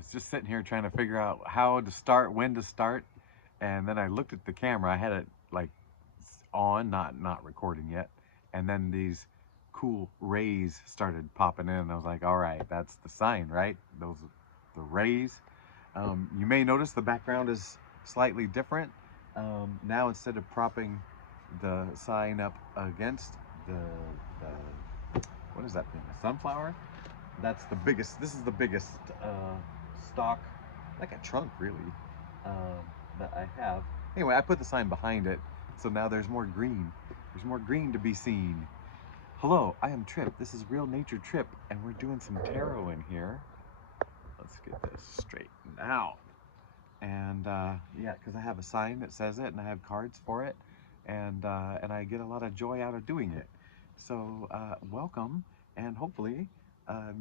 was just sitting here trying to figure out how to start, when to start, and then I looked at the camera. I had it like on, not recording yet, and then these cool rays started popping in. And I was like, all right, that's the sign, right? Those the rays. You may notice the background is slightly different. Now instead of propping the sign up against the what is that thing? A sunflower? That's the biggest. This is the biggest stock, like a trunk really, that I have. Anyway, I put the sign behind it, so now there's more green. There's more green to be seen. Hello, I am Trip. This is Real Nature Trip, and we're doing some tarot in here. Let's get this straightened out. And yeah, because I have a sign that says it, and I have cards for it, and I get a lot of joy out of doing it. So welcome, and hopefully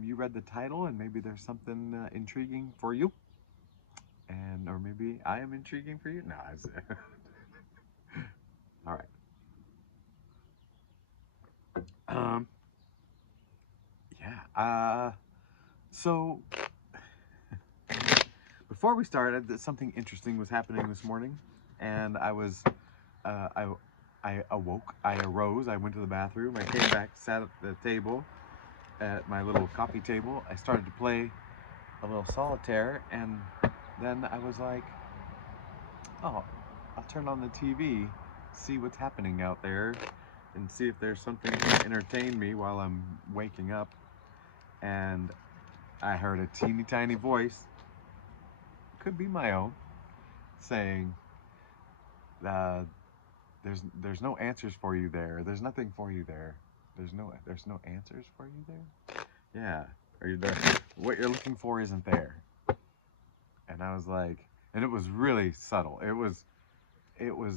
you read the title, and maybe there's something intriguing for you, and or maybe I am intriguing for you. No, all right. Um, yeah. So before we started, something interesting was happening this morning, and I was, I awoke, I arose, I went to the bathroom, I came back, sat at the table, at my little coffee table. I started to play a little solitaire, and then I was like, oh, I'll turn on the TV, see what's happening out there, and see if there's something to entertain me while I'm waking up. And I heard a teeny tiny voice, could be my own, saying, uh, there's no answers for you there. There's nothing for you there. There's no answers for you there. Yeah, are you there? What you're looking for isn't there. And I was like, and it was really subtle. It was it was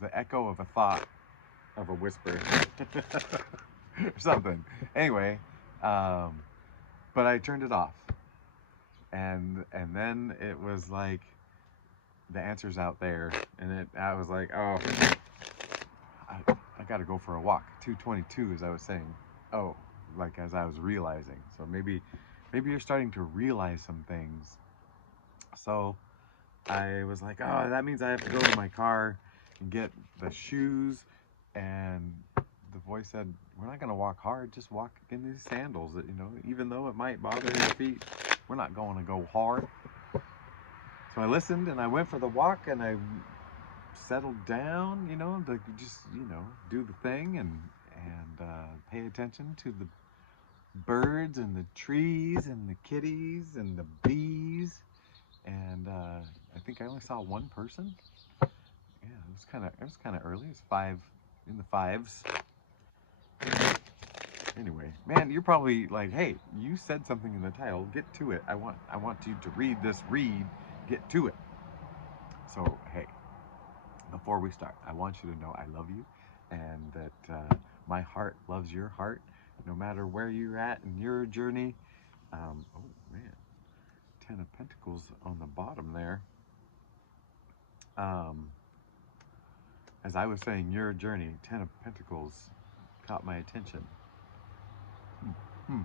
the echo of a thought, of a whisper, or something. Anyway, but I turned it off, and then it was like the answer's out there, and I was like, oh, I got to go for a walk. 2:22, as I was saying. Oh, like as I was realizing. So maybe you're starting to realize some things. So I was like, oh, that means I have to go to my car and get the shoes. And the voice said, we're not going to walk hard, just walk in these sandals. That, even though it might bother your feet, we're not going to go hard. So I listened, and I went for the walk, and I settled down, to just, do the thing, and pay attention to the birds and the trees and the kitties and the bees. And I think I only saw one person. Yeah, it was kind of early. It's five, in the fives. Anyway, man, you're probably like, hey, you said something in the title. Get to it. I want you to read this. Read. Get to it. So hey, before we start, I want you to know I love you, and that my heart loves your heart, no matter where you're at in your journey. Oh man, Ten of Pentacles on the bottom there. Um, as I was saying, your journey, Ten of Pentacles caught my attention. Hmm.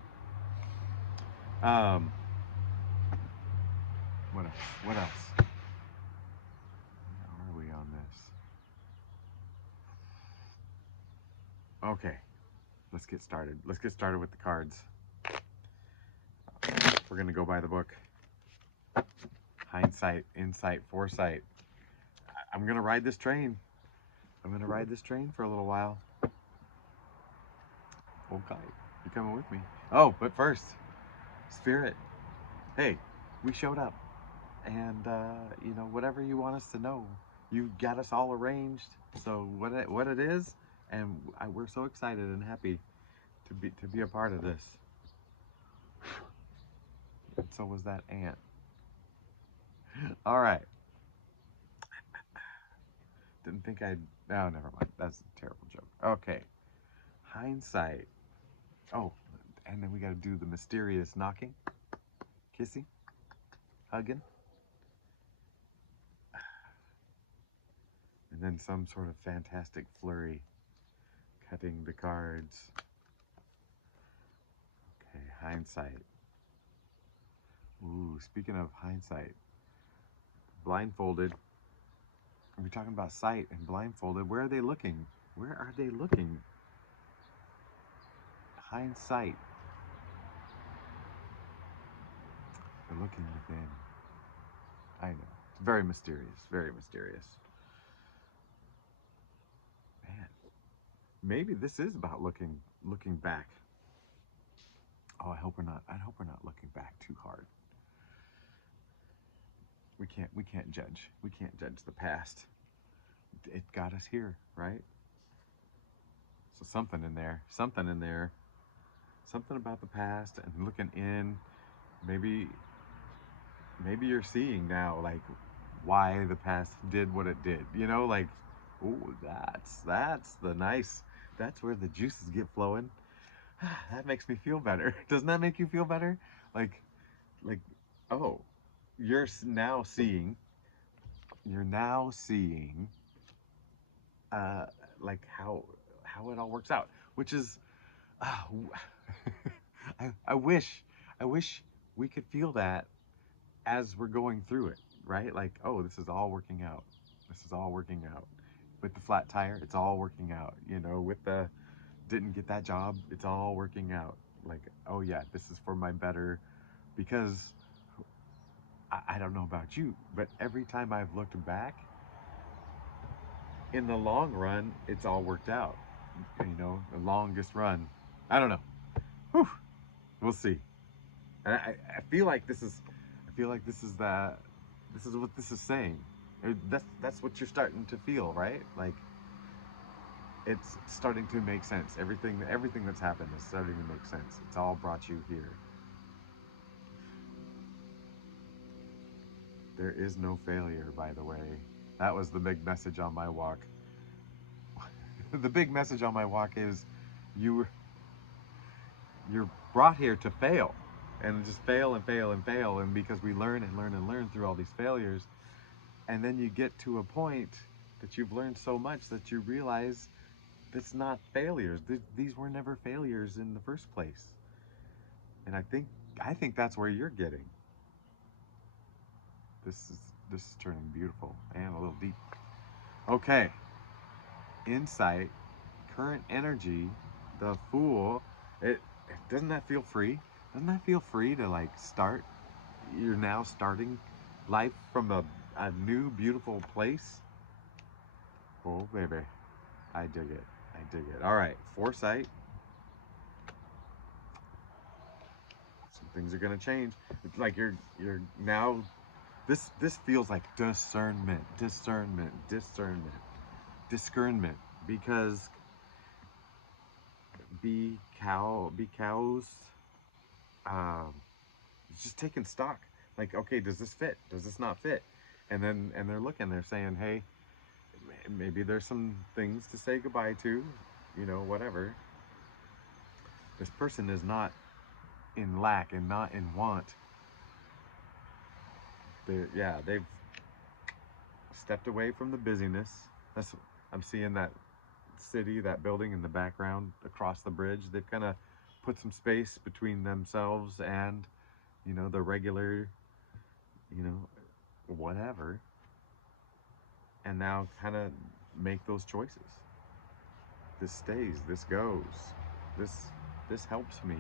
Um, what else? What else? Where are we on this? Okay, let's get started. Let's get started with the cards. We're gonna go by the book. Hindsight, insight, foresight. I'm gonna ride this train. I'm gonna ride this train for a little while. Okay, you coming with me? Oh, but first, Spirit. Hey, we showed up, and whatever you want us to know, you got us all arranged. So what it is, and we're so excited and happy to be a part of this. And so was that ant. All right. Didn't think I'd. No, never mind. That's a terrible joke. Okay. Hindsight. Oh, and then we got to do the mysterious knocking, kissing, hugging, and then some sort of fantastic flurry, cutting the cards. Okay, hindsight. Ooh, Ooh, speaking of hindsight, blindfolded. We're talking about sight and blindfolded. Where are they looking? Where are they looking? Hindsight. They're looking within. I know. It's very mysterious. Very mysterious. Man, maybe this is about looking back. Oh, I hope we're not. I hope we're not looking back too hard. We can't judge. We can't judge the past. It got us here, right? So something in there. Something in there. Something about the past and looking in. Maybe you're seeing now like why the past did what it did. You know, like, oh, that's the nice. That's where the juices get flowing. That makes me feel better. Doesn't that make you feel better? Like, like, oh, you're now seeing. You're now seeing, uh, like how it all works out, which is, uh, I wish we could feel that as we're going through it, right? Like, oh, this is all working out. This is all working out. With the flat tire, it's all working out. You know, with the didn't get that job, it's all working out. Like, oh yeah, this is for my better. Because I don't know about you, but every time I've looked back, in the long run, it's all worked out. You know, the longest run. I don't know. Whew, we'll see. And I feel like this is, this is what this is saying. That's what you're starting to feel, right? Like it's starting to make sense. Everything that's happened is starting to make sense. It's all brought you here. There is no failure, by the way. That was the big message on my walk. The big message on my walk is you you're brought here to fail and just fail and fail and fail, and because we learn and learn and learn through all these failures, and then you get to a point that you've learned so much that you realize it's not failures. These were never failures in the first place. And I think that's where you're getting. This is this is turning beautiful and a little deep. Okay. Insight, current energy, the Fool. It doesn't that feel free? Doesn't that feel free to like start? You're now starting life from a new beautiful place. Oh baby, I dig it. I dig it. All right, foresight. Some things are gonna change. It's like you're now. This feels like discernment, because because um, it's just taking stock. Like, okay, does this fit? Does this not fit? And they're looking. They're saying, hey, maybe there's some things to say goodbye to. You know, whatever. This person is not in lack and not in want. They've stepped away from the busyness. That's I'm seeing that city, that building in the background across the bridge. They've kind of put some space between themselves and, you know, the regular, you know, whatever, and now kind of make those choices. This stays, this goes, this helps me,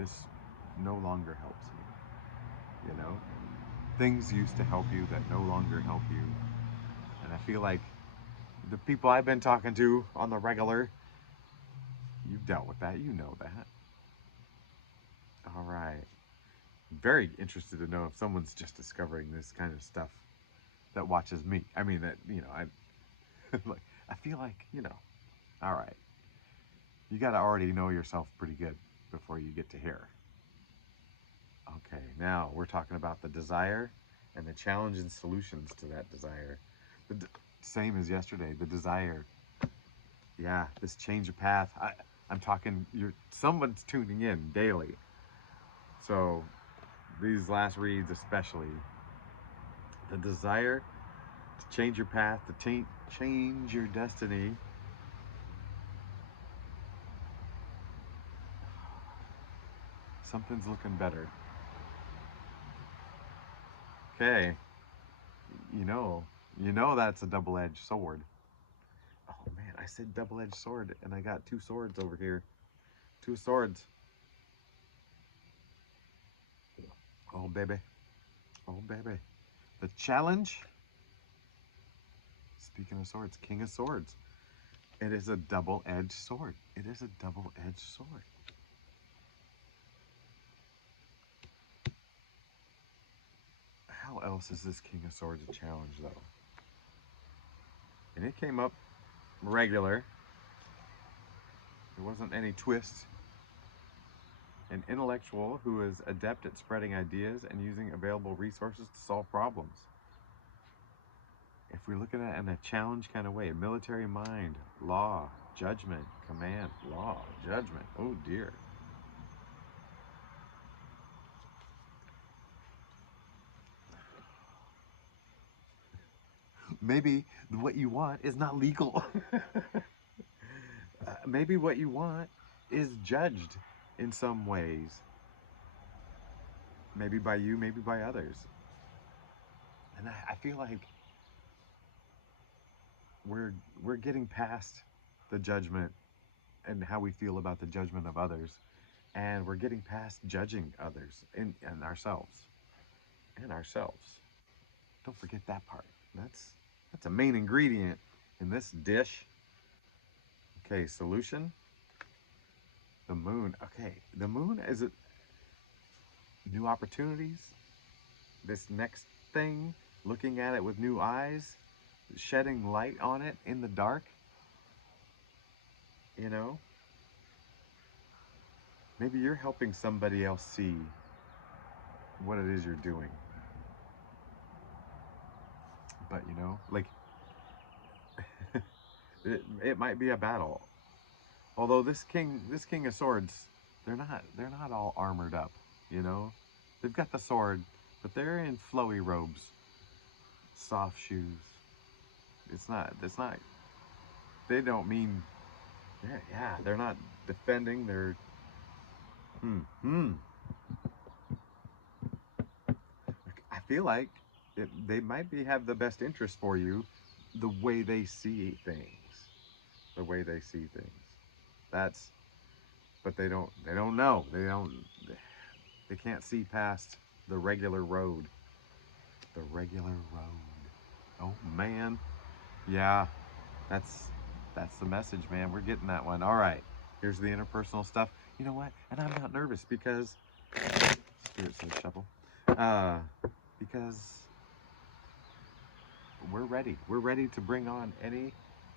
this no longer helps me, you know? Things used to help you that no longer help you. And I feel like the people I've been talking to on the regular, you've dealt with that, you know that. All right. Very interested to know if someone's just discovering this kind of stuff that watches me. I mean, that, you know, I like, I feel like, you know, all right, you got to already know yourself pretty good before you get to here. Okay, now we're talking about the desire and the challenge and solutions to that desire. Same as yesterday, the desire. Yeah, this change of path. I'm talking, someone's tuning in daily. So these last reads especially, the desire to change your path, to change your destiny. Something's looking better. Okay. You know, that's a double-edged sword. Oh man, I said double-edged sword, and I got two swords over here. Two swords. Oh baby. Oh baby. The challenge. Speaking of swords, King of Swords. It is a double-edged sword. It is a double-edged sword. How else is this King of Swords a challenge, though? And it came up regular. There wasn't any twist. An intellectual who is adept at spreading ideas and using available resources to solve problems. If we look at it in a challenge kind of way, military mind, law, judgment, command, law, judgment. Oh dear. Maybe what you want is not legal. Maybe what you want is judged in some ways. Maybe by you, maybe by others. And I feel like we're getting past the judgment and how we feel about the judgment of others, and we're getting past judging others and ourselves. And ourselves. Don't forget that part. That's a main ingredient in this dish. Okay, solution. The moon. Okay, the moon is new opportunities. This next thing, looking at it with new eyes, shedding light on it in the dark. You know, maybe you're helping somebody else see what it is you're doing. But like it might be a battle. Although this king of swords, they're not all armored up. You know, they've got the sword, but they're in flowy robes, soft shoes. It's not. They don't mean. Yeah. They're not defending. They're. Hmm. Hmm. I feel like they might have the best interest for you, the way they see things. The way they see things. That's. But they don't. They don't know. They don't. They can't see past the regular road. The regular road. Oh man. Yeah. That's that's the message, man. We're getting that one. All right. Here's the interpersonal stuff. You know what? And I'm not nervous because here it says shuffle. Uh, because we're ready. We're ready to bring on any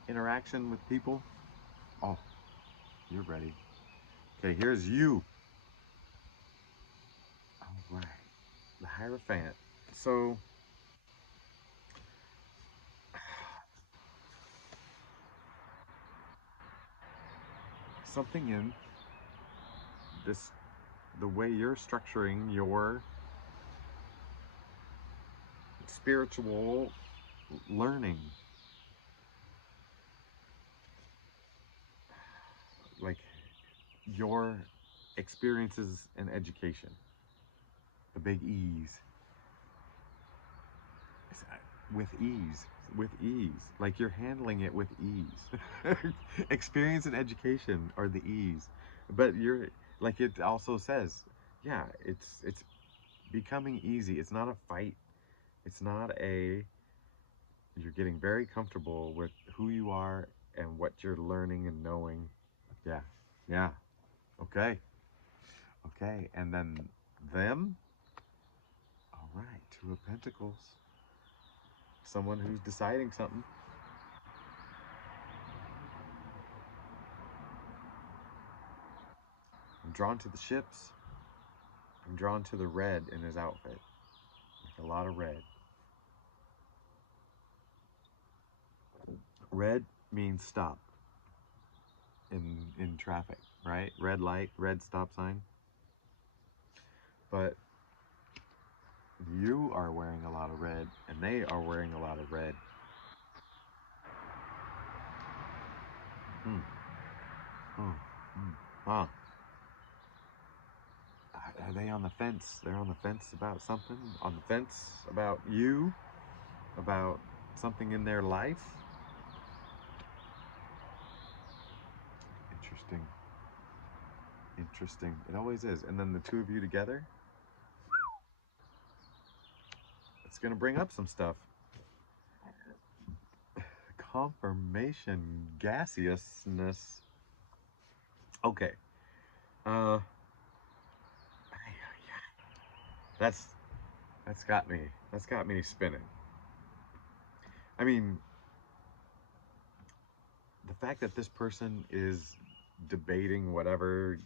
interaction with people. Oh, you're ready. Okay, here's you. All right. The Hierophant. So something in this, the way you're structuring your spiritual learning, like your experiences and education, the big E's, with ease, with ease, like you're handling it with ease. Experience and education are the E's, but you're like it also says, yeah, it's becoming easy. It's not a fight. It's not a. You're getting very comfortable with who you are and what you're learning and knowing. Yeah, yeah. Okay, okay, and then them. All right, Two of Pentacles. Someone who's deciding something. I'm drawn to the ships. I'm drawn to the red in his outfit. Like a lot of red. Red means stop in traffic, right? Red light, red stop sign. But you are wearing a lot of red, and they are wearing a lot of red. Hmm. Hmm. Hmm. Huh. they on the fence? They're on the fence about something? On the fence about you? About something in their life? Interesting. Interesting. It always is. And then the two of you together, it's going to bring up some stuff. Confirmation gaseousness. Okay. Uh that's that's got me spinning. I mean, the fact that this person is debating whatever,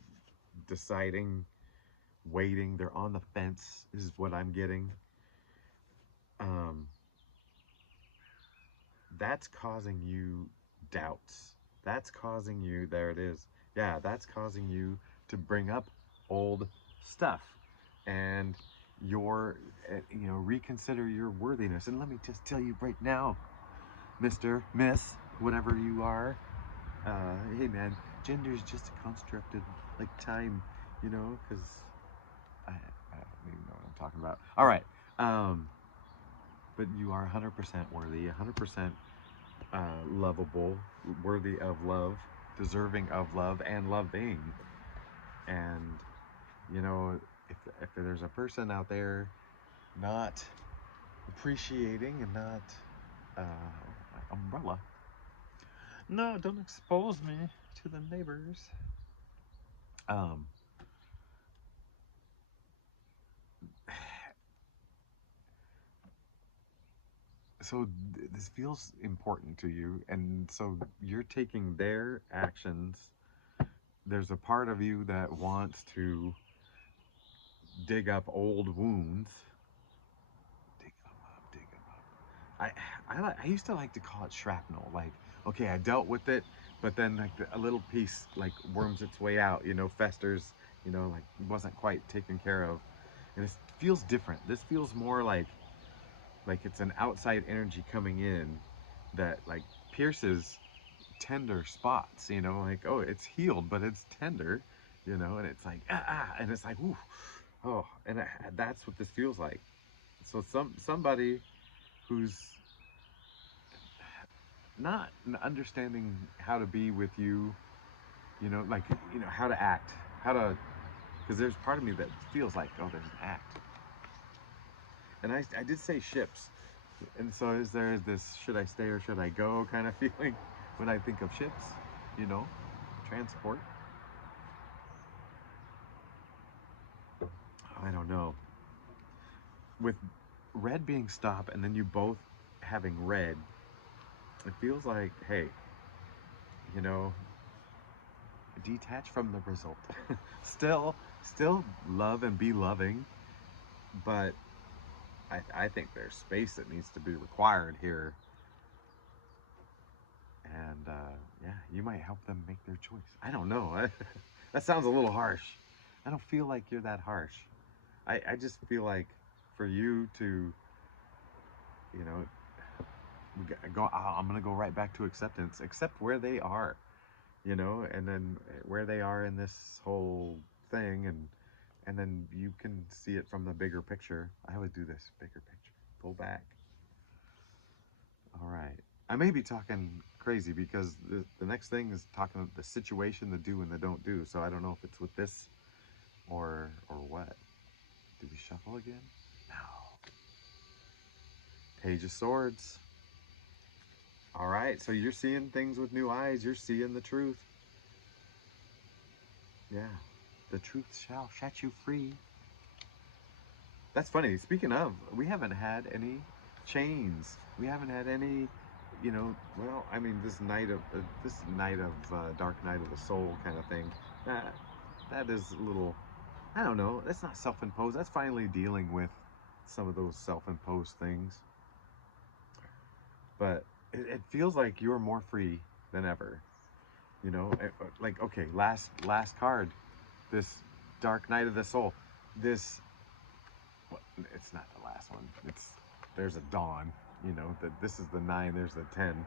deciding, waiting, they're on the fence is what I'm getting. Um that's causing you doubts. That's causing you, there it is. Yeah, that's causing you to bring up old stuff and your, reconsider your worthiness. And let me just tell you right now, Mr., Miss, whatever you are, hey man, gender is just a constructed, like, time, because I don't even know what I'm talking about. All right, but you are 100% worthy, 100% lovable, worthy of love, deserving of love, and loving. And if there's a person out there not appreciating and not umbrella, no, don't expose me to the neighbors. So this feels important to you, and so you're taking their actions. There's a part of you that wants to dig up old wounds. Dig them up, dig them up. I used to like to call it shrapnel. Like, okay, I dealt with it, but then like a little piece like worms its way out, festers, like wasn't quite taken care of. And it feels different. This feels more like it's an outside energy coming in that like pierces tender spots, like, oh, it's healed, but it's tender, and it's like, and it's like, ooh, oh, and that's what this feels like. So somebody who's not understanding how to be with you, like, how to act, how to, because there's part of me that feels like, oh, there's an act. And I did say ships, and so is there this should I stay or should I go kind of feeling when I think of ships, transport. I don't know. With red being stop and then you both having red, it feels like, hey, you know, detach from the result. still love and be loving, but I think there's space that needs to be required here. And yeah, you might help them make their choice. I don't know. That sounds a little harsh. I don't feel like you're that harsh. I just feel like for you to, you know, I'm gonna go right back to acceptance. Accept where they are, and then where they are in this whole thing, and then you can see it from the bigger picture. I always do this bigger picture. Pull back. All right. I may be talking crazy because the next thing is talking about the situation, the do and the don't do. So I don't know if it's with this or what. Do we shuffle again? No. Page of Swords. All right. So you're seeing things with new eyes. You're seeing the truth. Yeah. The truth shall set you free. That's funny. Speaking of, we haven't had any chains. We haven't had any, well, I mean, this night of dark night of the soul kind of thing. That is a little, I don't know. That's not self-imposed. That's finally dealing with some of those self-imposed things. But it feels like you're more free than ever. Like, okay, last card, this dark night of the soul. This, well, it's not the last one. There's a dawn. That this is the 9. There's the 10,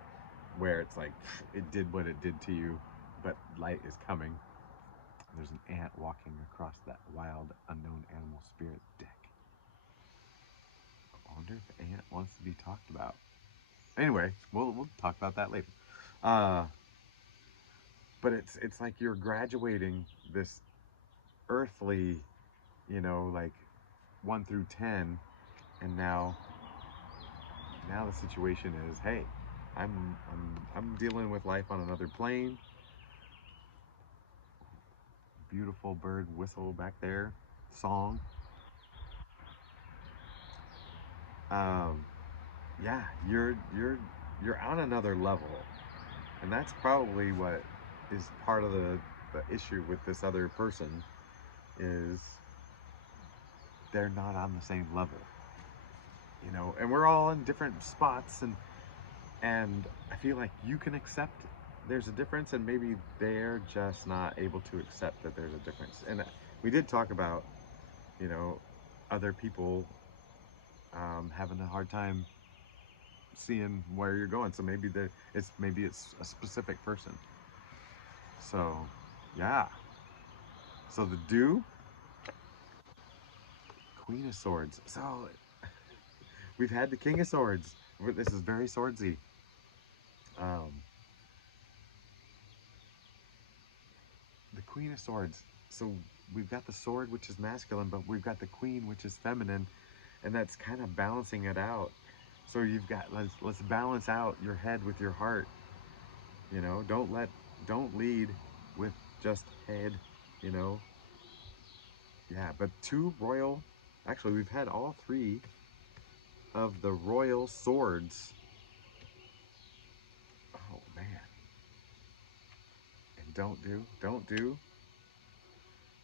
where it's like it did what it did to you, but light is coming. There's an ant walking across that wild, unknown animal spirit deck. I wonder if ant wants to be talked about. Anyway, we'll talk about that later. Uh, but it's like you're graduating this earthly, like 1 through 10, and now the situation is, hey, I'm dealing with life on another plane. Beautiful bird whistle back there, song. Yeah, you're on another level, and that's probably what is part of the issue with this other person is they're not on the same level, and we're all in different spots, and I feel like you can accept there's a difference, and maybe they're just not able to accept that there's a difference. And we did talk about, other people having a hard time seeing where you're going. So maybe it's a specific person. So yeah. So the do, Queen of Swords. So we've had the King of Swords. This is very swordsy. Um, the Queen of Swords. So we've got the sword, which is masculine, but we've got the Queen, which is feminine, and that's kind of balancing it out. So you've got let's balance out your head with your heart. Don't lead with just head. You know, yeah. But two royal. Actually, we've had all three of the royal swords. Oh man! And don't do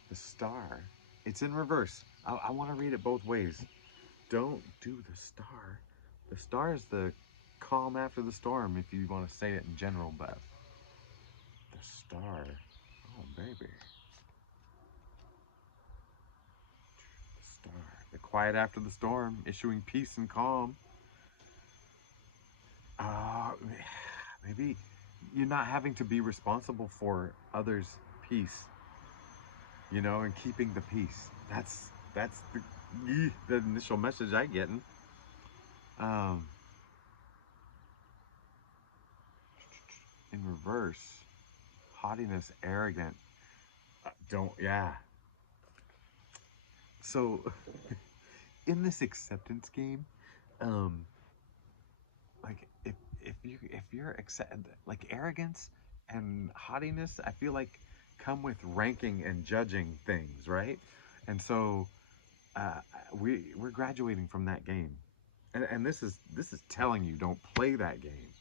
the star. It's in reverse. I want to read it both ways. Don't do the star. The star is the calm after the storm, if you want to say it in general, but the star. Oh, baby. The star. The quiet after the storm, issuing peace and calm. Uh, maybe you're not having to be responsible for others' peace, and keeping the peace. That's the initial message I'm getting. Um, in reverse, haughtiness, arrogant. Don't, yeah. So, in this acceptance game, um, like if you're accept like arrogance and haughtiness, I feel like come with ranking and judging things, right? And so uh, we're graduating from that game, and this is telling you don't play that game.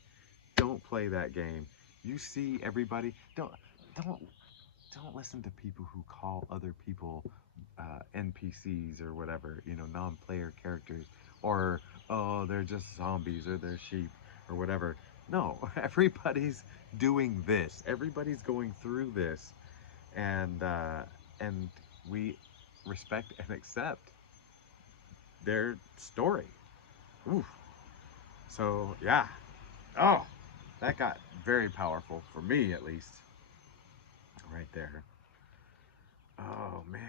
Don't play that game. You see everybody. Don't don't listen to people who call other people NPCs or whatever, non-player characters, or oh, they're just zombies or they're sheep or whatever. No, everybody's doing this. Everybody's going through this, and we respect and accept their story. Oof. So yeah. Oh, that got very powerful for me, at least, right there. Oh man.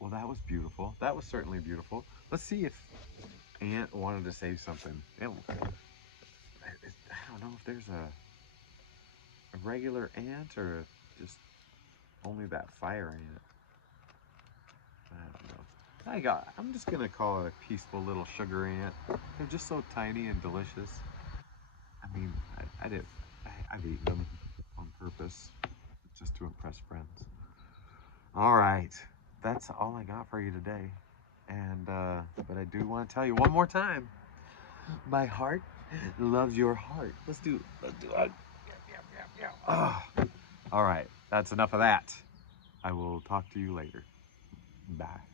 Well, that was beautiful. That was certainly beautiful. Let's see if Ant wanted to say something. I don't know if there's a regular ant or just only that fire ant. I don't know. I'm just gonna call it a peaceful little sugar ant. They're just so tiny and delicious. I mean, I did. I've eaten them on purpose just to impress friends. All right, that's all I got for you today. And but I do want to tell you one more time. My heart loves your heart. Let's do it. Ah. All right, that's enough of that. I will talk to you later. Bye.